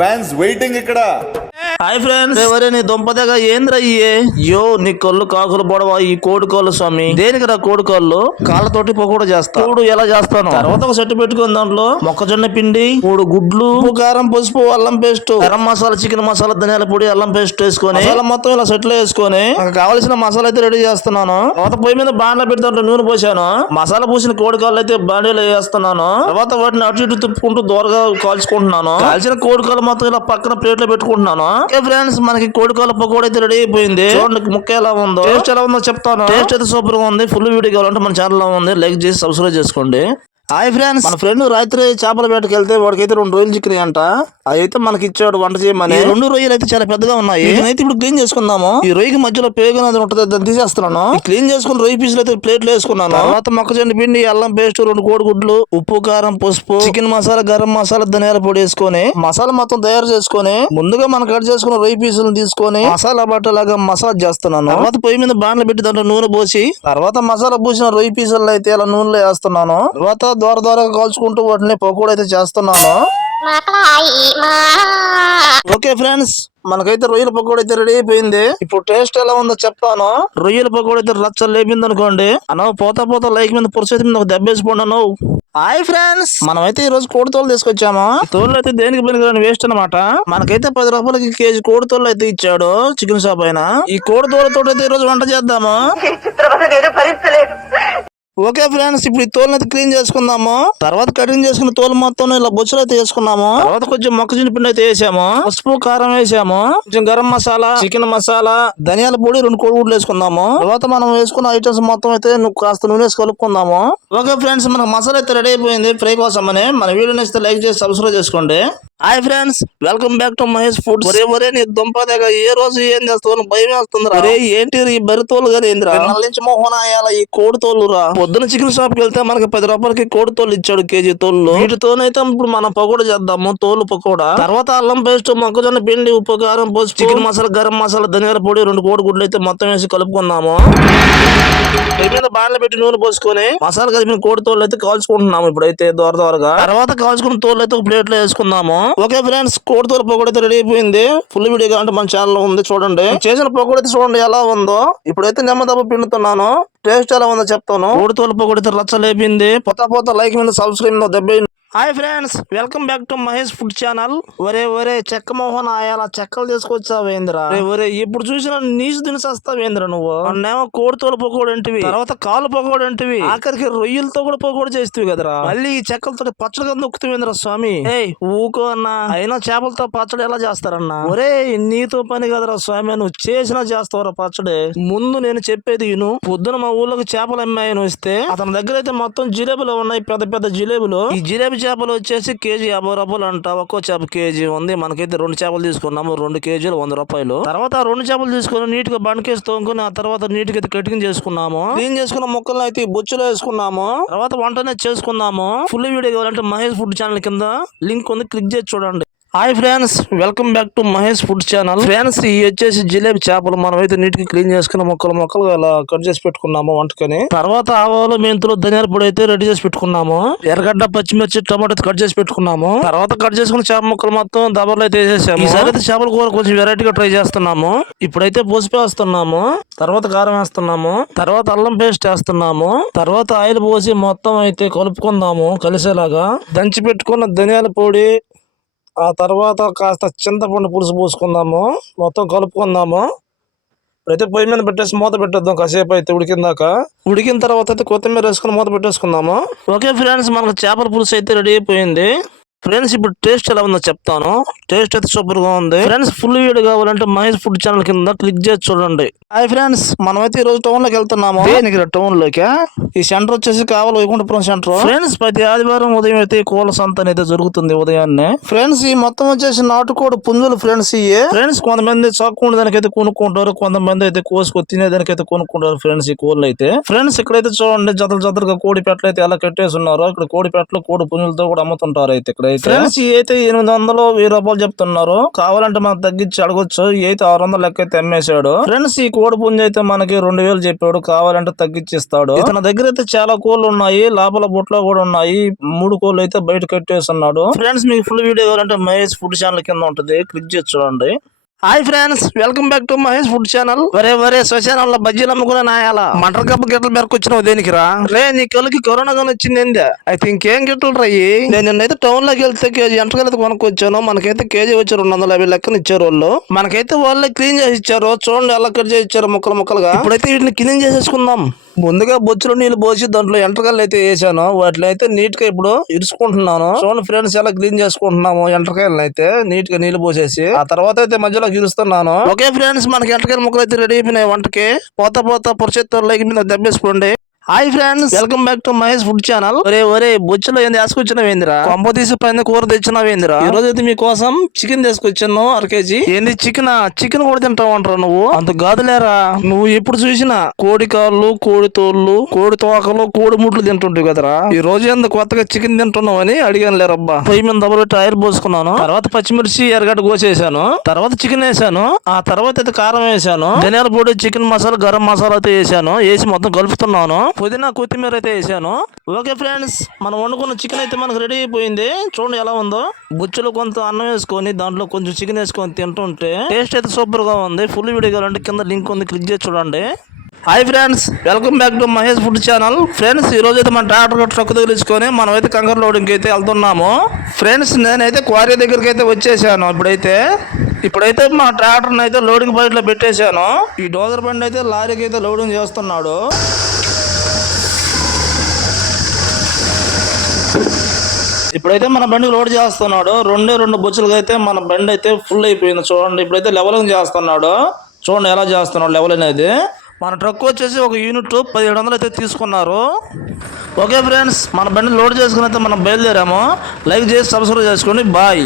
Fans waiting ఇక్కడ. Hi friends ఎవరే నీ దుంపదగా ఏంద్రా ఇయ్యే? యో నీ కళ్ళు కాకులు పొడవ ఈ కోడి కాళ్ళు స్వామి? దేనికి రా కోడి కాళ్ళు? కాళ్ళతోటి పొగూడ చేస్తా. చూడు ఎలా చేస్తాను. తర్వాత ఒక సెట్ పెట్టుకుని దాంట్లో మొక్కజొన్న పిండి మూడు గుడ్లు ఉప్పు కారం పసుపు అల్లం పేస్ట్ గరం మసాలా చికెన్ మసాలా ధనియాల పొడి అల్లం పేస్ట్ వేసుకొని మసాలా మొత్తం ఇలా సెట్లో వేసుకొని నాకు కావాల్సిన మసాలా అయితే రెడీ చేస్తున్నాను. తర్వాత పొయ్యి మీద బాండ్లో పెట్టి దాంట్లో నూనె పోసాను. మసాలా పూసిన కోడి కాళ్ళు అయితే బాండీలో వేస్తున్నాను. తర్వాత వాటిని అటు ఇటు తిప్పుకుంటూ దూరగా కాల్చుకుంటున్నాను. కాల్చిన కోడి కాళ్ళు మొత్తం ఇలా పక్కన ప్లేట్లో పెట్టుకుంటున్నాను. ఓకే ఫ్రెండ్స్ మనకి కోడి కాళ్ళ పకోడీ అయితే రెడీ అయిపోయింది. చూడండి ముక్క ఎలా ఉందో. టేస్ట్ ఎలా ఉందో చెప్తాను. టేస్ట్ అయితే సూపర్గా ఉంది. ఫుల్ వీడియో కావాలంటే మన ఛానల్లో ఉంది. లైక్ చేసి సబ్స్క్రైబ్ చేసుకోండి. Hi friends. మన ఫ్రెండ్ రాత్రి చేపల వేటకి వెళ్తే వాడికైతే రెండు రొయ్యలు చిక్కినాయి అంట అయితే మనకి ఇచ్చాడు వంట చేయమని. రెండు రొయ్యలు అయితే చాలా పెద్దగా ఉన్నాయి. అయితే ఇప్పుడు క్లీన్ చేసుకుందాము. ఈ రొయ్యకి మధ్యలో పేగు అనేది ఉంటుంది దాన్ని తీసేస్తున్నాను. క్లీన్ చేసుకుని రొయ్య పీసులు అయితే ప్లేట్లు వేసుకున్నాను. తర్వాత మొక్కజొన్న పిండి అల్లం పేస్ట్ రెండు కోడిగుడ్లు ఉప్పు కారం పసుపు చికెన్ మసాలా గరం మసాలా ధనియాల పొడి వేసుకొని మసాలా మొత్తం తయారు చేసుకొని ముందుగా మనం కట్ చేసుకున్న రొయ్య పీసులను తీసుకొని మసాలా బట్టలాగా మసాజ్ చేస్తున్నాను. తర్వాత పొయ్యి మీద బాండ్లు పెట్టి దాంట్లో నూనె పోసి తర్వాత మసాలా పూసిన రొయ్య పీసులను అయితే ఇలా నూనెలో వేస్తున్నాను. తర్వాత దూర దూరంగా కాల్చుకుంటూ వాటిని పకోడీ అయితే చేస్తున్నాను. ఓకే ఫ్రెండ్స్ మనకైతే రొయ్యల పకోడీ అయితే రెడీ అయిపోయింది. ఇప్పుడు టేస్ట్ ఎలా ఉందో చెప్తాను. రొయ్యల పకోడీ అయితే రచ్చ లేపింది అనుకోండి. అన్న పోతా పోతా లైక్ మీద పురుషైతే మీద ఒక దెబ్బేసిపోండి హాయ్ ఫ్రెండ్స్ మనమైతే ఈ రోజు కోడితోలు తీసుకొచ్చాము. తోళ్ళు తోలు అయితే దేనికి పనికిరాని వేస్ట్ అన్నమాట. మనకైతే పది రూపాయలకి కేజీ కోడితోళ్ళు అయితే ఇచ్చాడు చికెన్ షాప్ అయినా. ఈ కోడితోలతో అయితే ఈ రోజు వంట చేద్దాము. ఓకే ఫ్రెండ్స్ ఇప్పుడు ఈ తోలు అయితే క్లీన్ చేసుకుందాము. తర్వాత కటింగ్ చేసుకున్న తోలు మొత్తం ఇలా బొచ్చులు అయితే వేసుకున్నాము. తర్వాత కొంచెం మొక్కజొన్న పిండి అయితే వేసాము. పసుపు కారం వేసాము. కొంచెం గరం మసాలా చికెన్ మసాలా ధనియాల పొడి రెండు కోడిగుడ్లు వేసుకుందాము. తర్వాత మనం వేసుకున్న ఐటమ్స్ మొత్తం అయితే నువ్వు కాస్త నూనె వేసి కలుపుకుందాము. ఓకే ఫ్రెండ్స్ మనకు మసాలా అయితే రెడీ అయిపోయింది. ఫ్రై కోసం అని మన వీడియో నచ్చితే లైక్ చేసి సబ్స్క్రైబ్ చేసుకోండి. Hi friends welcome back to Mahesh food ఒరే ఒరే నీ దుంప దగ్గర ఏ రోజు ఏం చేస్తావు భయం వేస్తుంది అరే ఏంటి ఈ బరి తోలు కదా ఏంద్రా? నల్లించి మోహన అయ్యాల ఈ కోడి తోలు రా పొద్దున చికెన్ షాప్కి వెళ్తే మనకి పది రూపాయలకి కోడి తోలు ఇచ్చాడు కేజీ తోలు వీటితోనైతే ఇప్పుడు మనం పకోడా చేద్దాము తోలు పకోడా. తర్వాత అల్లం పేస్ట్ మొక్కజొన్న పిండి ఉప్పు కారం పోసి చికెన్ మసాలా గరం మసాలా ధనియాల పొడి రెండు కోడి గుడ్లు అయితే మొత్తం వేసి కలుపుకున్నాము. మీద బాణలు పెట్టి నూనె పోసుకొని మసాలా కలిపిన కోడి తోలు అయితే కాల్చుకుంటున్నాము ఇప్పుడైతే దూర దూరగా. తర్వాత కాల్చుకున్న తోలు అయితే ఒక ప్లేట్లో వేసుకుందాము. ఓకే ఫ్రెండ్స్ కోడి తోలు పకోడీ అయితే రెడీ అయిపోయింది. ఫుల్ వీడియో కావాలంటే మన ఛానల్లో ఉంది చూడండి. చేసిన పకోడీ అయితే చూడండి ఎలా ఉందో. ఇప్పుడైతే నెమ్మదప్ప పిండుతున్నాను. టేస్ట్ ఎలా ఉందో చెప్తాను. కోడి తోలు పకోడీ అయితే రచ్చ లేపింది పోతా పోతా లైక్ మీద సబ్స్క్రైబ్ దెబ్బ hi friends welcome back to Mahesh food channel. ఒరే ఒరే చెక్క మోహన్ ఆయాల చెక్కలు తీసుకొచ్చావేంద్రా ఒరే ఒరే ఇప్పుడు చూసిన నీసు తినిసేస్తావేంద్రా నువ్వు? మొన్నేమో కోడితోలు పకోడు అంటివి. తర్వాత కాలు పకోడు అంటివి. ఆఖరికి రొయ్యలతో కూడా పకోడు చేస్తావి కదరా? మళ్ళీ ఈ చెక్కలతో పచ్చడిగా నొక్కుతావేంద్రా స్వామి? ఏయ్ ఊకో అన్నా. అయినా చేపలతో పచ్చడి ఎలా చేస్తారన్నా? ఒరే నీతో పని కదరా స్వామి నువ్వు చేసినా చేస్తావురా పచ్చడి. ముందు నేను చెప్పేది విను. పొద్దున మా ఊళ్ళోకి చేపలు అమ్మాయని వస్తే అతని దగ్గర అయితే మొత్తం జిలేబులు ఉన్నాయి పెద్ద పెద్ద జిలేబులు. ఈ జిలేబీ చేపలు వచ్చేసి కేజీ యాభై రూపాయలు అంట. ఒక్కో చేప కేజీ ఉంది. మనకైతే రెండు చేపలు తీసుకున్నాము. రెండు కేజీలు వంద రూపాయలు. తర్వాత రెండు చేపలు తీసుకుని నీట్గా బండకేసి తోముకుని ఆ తర్వాత నీట్గా కటింగ్ చేసుకున్నాము. క్లీన్ చేసుకున్న ముక్కలను అయితే బొచ్చులో వేసుకున్నాము. తర్వాత వంటనే చేసుకున్నాము ఫుల్ వీడియో కావాలంటే మహేష్ ఫుడ్ ఛానల్ కింద లింక్ ఉంది. క్లిక్ చేసి చూడండి. Hi friends welcome back to Mahesh food channel friends ఈ వచ్చేసి జిలేబీ చేపలు మనం అయితే నీట్ క్లీన్ చేసుకున్న మొక్కలు మొక్కలు అలా కట్ చేసి పెట్టుకున్నాము వంటకని. తర్వాత ఆవాలు మెంతులు ధనియాల పొడి అయితే రెడీ చేసి పెట్టుకున్నాము. ఎర్రగడ్డ పచ్చిమిర్చి టమాటో కట్ చేసి పెట్టుకున్నాము. తర్వాత కట్ చేసుకున్న చేప ముక్కలు మొత్తం దబర్లు అయితే వేసేసాము. ఈసారి అయితే చేపల కూర కొంచెం వెరైటీగా ట్రై చేస్తున్నాము. ఇప్పుడైతే పసుపు వేస్తున్నాము. తర్వాత కారం వేస్తున్నాము. తర్వాత అల్లం పేస్ట్ వేస్తున్నాము. తర్వాత ఆయిల్ పోసి మొత్తం అయితే కలుపుకుందాము కలిసేలాగా. దంచి పెట్టుకున్న ధనియాల పొడి ఆ తర్వాత కాస్త చింతపండు పులుసు పోసుకుందాము. మొత్తం కలుపుకుందాము. అయితే పొయ్యి మీద పెట్టేసి మూత పెట్టేద్దాం కాసేపు అయితే ఉడికిందాక. ఉడికిన తర్వాత అయితే కొత్తిమీర వేసుకుని మూత పెట్టేసుకుందాము. ఓకే ఫ్రెండ్స్ మనకు చేపల పులుసు అయితే రెడీ అయిపోయింది. ఫ్రెండ్స్ ఇప్పుడు టేస్ట్ ఎలా ఉందో చెప్తాను. టేస్ట్ అయితే సూపర్గా ఉంది. ఫ్రెండ్స్ ఫుల్ వీడియో కావాలంటే మహేష్ ఫుడ్ ఛానల్ కింద క్లిక్ చేసి చూడండి. హాయ్ ఫ్రెండ్స్ మనమైతే ఈ రోజు టౌన్లోకి వెళ్తున్నాము. దేనికి టౌన్లోకి? ఈ సెంటర్ వచ్చేసి కావాలి వైకుంఠపురం సెంటర్ ఫ్రెండ్స్ ప్రతి ఆదివారం ఉదయం అయితే కోళ్ళ సంత అనేది జరుగుతుంది ఉదయాన్నే. ఫ్రెండ్స్ ఈ మొత్తం వచ్చేసి నాటుకోడి పుంజులు ఫ్రెండ్స్ ఇవి ఫ్రెండ్స్ కొంతమంది చాక్కునే దానికైతే కొనుక్కుంటారు కొంతమంది అయితే కోసుకొని తినేదానికైతే కొనుక్కుంటారు ఫ్రెండ్స్ ఈ కోళ్ళు అయితే. ఫ్రెండ్స్ ఇక్కడైతే చూడండి జతలు జతలుగా కోడి పెట్టలు అయితే ఎలా కట్టేసి ఉన్నారు ఇక్కడ కోడి పెట్టలు కోడి పుంజులతో కూడా అమ్ముతుంటారు అయితే ఇక్కడ ఫ్రెండ్స్ ఈ అయితే ఎనిమిది వందలు వెయ్యి రూపాయలు చెప్తున్నారు. కావాలంటే మనం తగ్గించి అడగొచ్చు. అయితే ఆరు వందలు లెక్క అయితే అమ్మేశాడు. ఫ్రెండ్స్ ఈ కోడి పుంజ అయితే మనకి రెండు వేలు చెప్పాడు. కావాలంటే తగ్గించిస్తాడు. ఇస్తాడు దగ్గర అయితే చాలా కోళ్ళు ఉన్నాయి. లోపల బుట్లో కూడా ఉన్నాయి. మూడు కోళ్ళు అయితే బయట కట్టేస్తున్నాడు. ఫ్రెండ్స్ మీకు ఫుల్ వీడియో కావాలంటే మహేష్ ఫుడ్ ఛానల్ కింద ఉంటుంది. క్లిక్ చేసి చూడండి. Hi friends welcome back to Mahesh food channel వరే వరే శ్మశానం లో బజ్జీలు అమ్ముకునే నాయాల? మటర్ కప్ గిట్ల మేరకు వచ్చినావు దేనికి రా రే నీ కళ్ళకి కరోనా గాని వచ్చింది ఏందా అయితే ఇంకేం గిట్టలు రయ్యి నేను నిన్నైతే టౌన్లోకి వెళ్తే కేజీ ఎంటకలైతే కొనుక్కొచ్చాను మనకైతే కేజీ వచ్చి రెండు వందల యాభై లెక్కన ఇచ్చారు వాళ్ళు మనకైతే వాళ్ళే క్లీన్ చేసి ఇచ్చారు చూడండి ఎలా కట్ చేసి ఇచ్చారు ముక్కలు ముక్కలుగా. ఇప్పుడైతే వీటిని క్లీన్ చేసేసుకుందాం. ముందుగా బొచ్చులో నీళ్ళు పోసి దాంట్లో ఎంటకాయలు అయితే వేసాను. వాటిని అయితే నీట్గా ఇప్పుడు ఇరుచుకుంటున్నాను. చూడండి ఫ్రెండ్స్ ఎలా క్లీన్ చేసుకుంటున్నాము ఎంటకాయలను అయితే. నీట్గా నీళ్ళు పోసేసి ఆ తర్వాత అయితే మధ్యలో ఇరుస్తున్నాను. ఓకే ఫ్రెండ్స్ మనకి ఎంటకాయల ముక్కలు అయితే రెడీ అయిపోయినాయి. వంటకి పోతా పోతా పురుషత్వం లైక్ మీద దెబ్బేసుకోండి. Hi friends. Welcome back to Mahesh food channel. ఒరే ఒరే బొచ్చులో ఏంది వేసుకొచ్చినావు ఏందిరా? కొంప తీసి పైన కూర తెచ్చినావు ఏందిరా? ఈ రోజు అయితే మీకోసం చికెన్ తీసుకొచ్చాను అర కేజీ. ఏంది చికెన్? చికెన్ కూడా తింటావు అంటారా నువ్వు? అంత గాదులేరా? నువ్వు ఎప్పుడు చూసినా కోడి కాళ్ళు కోడి తోళ్ళు కోడి తోకలు కోడి ముట్లు తింటుంటావు కదరా? ఈ రోజు ఎందుకు కొత్తగా చికెన్ తింటున్నావు అని అడిగాను లేరబ్బా పొయ్యి మీద దబ్బలు టైర్ పోసుకున్నాను. తర్వాత పచ్చిమిర్చి ఎర్రగడ్డ కోసేసాను తర్వాత చికెన్ వేసాను ఆ తర్వాత అయితే కారం వేసాను ధనియాల పొడి చికెన్ మసాలా గరం మసాలా అయితే వేసాను వేసి మొత్తం కలుపుతున్నాను. పుదీనా కొత్తిమీర అయితే వేసాను. ఓకే ఫ్రెండ్స్ మనం వండుకున్న చికెన్ అయితే మనకు రెడీ అయిపోయింది. చూడండి ఎలా ఉందో. బుచ్చులో కొంత అన్నం వేసుకొని దాంట్లో కొంచెం చికెన్ వేసుకొని తింటుంటే టేస్ట్ అయితే సూపర్గా ఉంది. ఫుల్ వీడియో కావాలంటే కింద లింక్ ఉంది క్లిక్ చేసి చూడండి. Hi friends welcome back to Mahesh food channel. Friends ఈ రోజు అయితే మన ట్రాక్టర్ ట్రక్ తగిలించుకొని మనం అయితే కంకర్ లోడింగ్ అయితే వెళ్తున్నాము. ఫ్రెండ్స్ నేనైతే క్వారీ దగ్గరికి అయితే వచ్చేసాను ఇప్పుడైతే. ఇప్పుడైతే మా ట్రాక్టర్ అయితే లోడింగ్ పాయింట్ పెట్టేశాను. ఈ డోజర్ బండి అయితే లారీకి అయితే లోడింగ్ చేస్తున్నాడు. ఇప్పుడైతే మన బండి లోడ్ చేస్తున్నాడు. రెండే రెండు బొచ్చులకి అయితే మన బండి అయితే ఫుల్ అయిపోయింది. చూడండి ఇప్పుడైతే లెవెలింగ్ చేస్తున్నాడు. చూడండి ఎలా చేస్తున్నాడు లెవెల్ అనేది. మన ట్రక్ వచ్చేసి ఒక యూనిట్ పదిహేడు వందలు అయితే తీసుకున్నారు. ఓకే ఫ్రెండ్స్ మన బండి లోడ్ చేసుకుని అయితే మనం బయలుదేరాము. లైక్ చేసి సబ్స్క్రైబ్ చేసుకోండి. బాయ్